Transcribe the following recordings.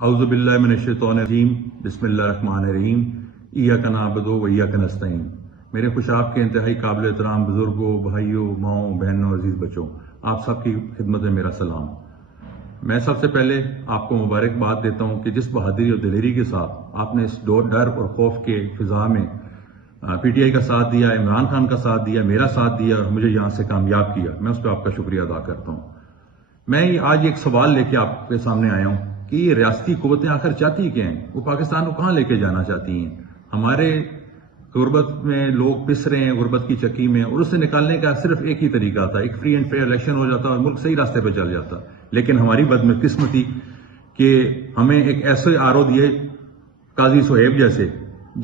اعوذ باللہ من الشیطان الرجیم بسم اللہ الرحمن الرحیم ایاک نعبد و ایاک نستعین۔ میرے خوشاب کے انتہائی قابل احترام بزرگوں، بھائیوں، ماؤں، بہنوں، عزیز بچوں، آپ سب کی خدمت میں میرا سلام۔ میں سب سے پہلے آپ کو مبارکباد دیتا ہوں کہ جس بہادری اور دلیری کے ساتھ آپ نے اس ڈر اور خوف کے فضا میں پی ٹی آئی کا ساتھ دیا، عمران خان کا ساتھ دیا، میرا ساتھ دیا اور مجھے یہاں سے کامیاب کیا، میں اس پہ آپ کا شکریہ ادا کرتا ہوں۔ میں آج ایک سوال لے کے آپ کے سامنے آیا ہوں کہ یہ ریاستی قوتیں آخر چاہتی کیا ہیں؟ وہ پاکستان کو کہاں لے کے جانا چاہتی ہیں؟ ہمارے غربت میں لوگ پس رہے ہیں، غربت کی چکی میں، اور اس سے نکالنے کا صرف ایک ہی طریقہ تھا، ایک فری اینڈ فیئر الیکشن ہو جاتا اور ملک صحیح راستے پہ چل جاتا۔ لیکن ہماری بدقسمتی کہ ہمیں ایک ایسے آر او دیے قاضی صہیب جیسے،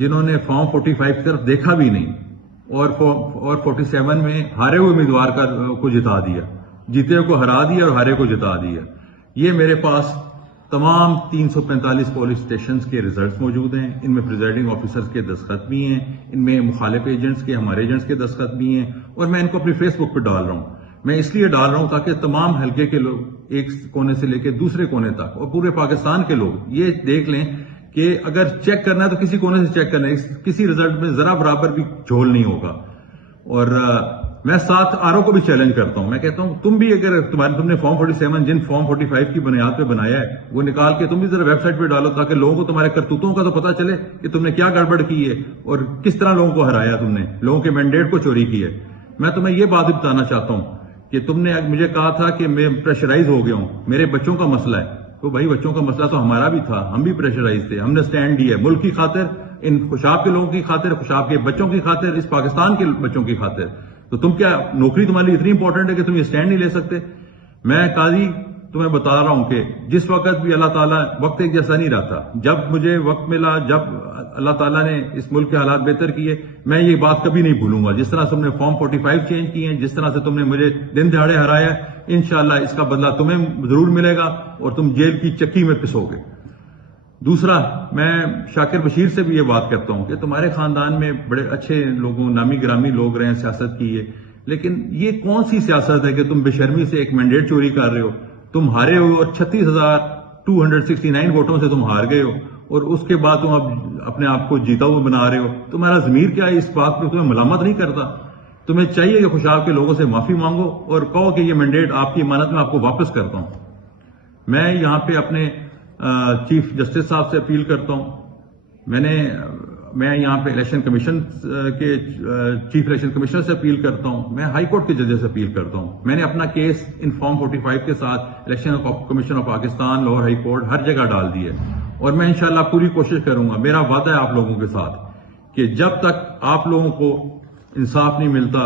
جنہوں نے فارم 45 کی طرف دیکھا بھی نہیں اور 47 میں ہارے ہوئے امیدوار کو جتا دیا، جیتے ہوئے کو ہرا دیا اور ہارے کو جتا دیا۔ یہ میرے پاس تمام 345 پولیس اسٹیشنز کے ریزلٹس موجود ہیں، ان میں پریزائڈنگ آفیسرز کے دستخط بھی ہیں، ان میں مخالف ایجنٹس کے، ہمارے ایجنٹس کے دستخط بھی ہیں، اور میں ان کو اپنی فیس بک پہ ڈال رہا ہوں۔ میں اس لیے ڈال رہا ہوں تاکہ تمام حلقے کے لوگ ایک کونے سے لے کے دوسرے کونے تک اور پورے پاکستان کے لوگ یہ دیکھ لیں کہ اگر چیک کرنا ہے تو کسی کونے سے چیک کرنا ہے، کسی ریزلٹ میں ذرا برابر بھی جھول نہیں ہوگا۔ اور میں ساتھ آر او کو بھی چیلنج کرتا ہوں، میں کہتا ہوں تم بھی اگر تم نے فارم 47 جن فارم 45 کی بنیاد پہ بنایا ہے وہ نکال کے تم بھی ذرا ویب سائٹ پہ ڈالو تاکہ لوگوں کو تمہارے کرتوتوں کا تو پتہ چلے کہ تم نے کیا گڑبڑ کی ہے اور کس طرح لوگوں کو ہرایا، تم نے لوگوں کے مینڈیٹ کو چوری کی ہے۔ میں تمہیں یہ بات بھی بتانا چاہتا ہوں کہ تم نے مجھے کہا تھا کہ میں پریشرائز ہو گیا ہوں، میرے بچوں کا مسئلہ ہے، تو بھائی بچوں کا مسئلہ تو ہمارا بھی تھا، ہم بھی پریشرائز تھے، ہم نے سٹینڈ دیا ہے ملک کی خاطر، ان خوشاب کے لوگوں کی خاطر، خوشاب کے بچوں کی خاطر، اس پاکستان کے بچوں کی خاطر۔ تو تم کیا نوکری تمہارے لیے اتنی امپورٹنٹ ہے کہ تم یہ سٹینڈ نہیں لے سکتے؟ میں قاضی تمہیں بتا رہا ہوں کہ جس وقت بھی اللہ تعالیٰ، وقت ایک جیسا نہیں رہتا، جب مجھے وقت ملا، جب اللہ تعالیٰ نے اس ملک کے حالات بہتر کیے، میں یہ بات کبھی نہیں بھولوں گا۔ جس طرح تم نے فارم 45 چینج کیے ہیں، جس طرح سے تم نے مجھے دن دہاڑے ہرایا، انشاءاللہ اس کا بدلہ تمہیں ضرور ملے گا اور تم جیل کی چکی میں پسو گے۔ دوسرا، میں شاکر بشیر سے بھی یہ بات کرتا ہوں کہ تمہارے خاندان میں بڑے اچھے لوگوں، نامی گرامی لوگ رہے ہیں، سیاست کی ہے، لیکن یہ کون سی سیاست ہے کہ تم بے شرمی سے ایک مینڈیٹ چوری کر رہے ہو؟ تم ہارے ہو اور 36,269 ووٹوں سے تم ہار گئے ہو، اور اس کے بعد تم اب اپنے آپ کو جیتا ہوا بنا رہے ہو۔ تمہارا ضمیر کیا ہے اس بات پہ تمہیں ملامت نہیں کرتا؟ تمہیں چاہیے کہ خوشاب کے لوگوں سے معافی مانگو اور کہو کہ یہ مینڈیٹ آپ کی امانت میں آپ کو واپس کرتا ہوں۔ میں یہاں پہ اپنے چیف جسٹس صاحب سے اپیل کرتا ہوں، میں یہاں پہ الیکشن کمیشن کے چیف الیکشن کمشنر سے اپیل کرتا ہوں، میں ہائی کورٹ کے ججز سے اپیل کرتا ہوں۔ میں نے اپنا کیس ان فارم 45 کے ساتھ election commission of Pakistan, Lahore high court, ہر جگہ ڈال دی ہے، اور میں انشاءاللہ پوری کوشش کروں گا۔ میرا وعدہ ہے آپ لوگوں کے ساتھ کہ جب تک آپ لوگوں کو انصاف نہیں ملتا،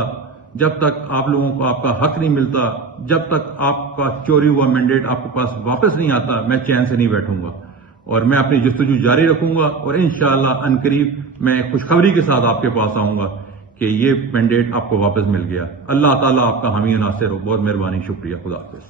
جب تک آپ لوگوں کو آپ کا حق نہیں ملتا، جب تک آپ کا چوری ہوا مینڈیٹ آپ کے پاس واپس نہیں آتا، میں چین سے نہیں بیٹھوں گا، اور میں اپنی جستجو جاری رکھوں گا، اور انشاءاللہ عنقریب میں خوشخبری کے ساتھ آپ کے پاس آؤں گا کہ یہ مینڈیٹ آپ کو واپس مل گیا۔ اللہ تعالیٰ آپ کا حامی و ناصر ہو۔ بہت مہربانی، شکریہ، خدا حافظ۔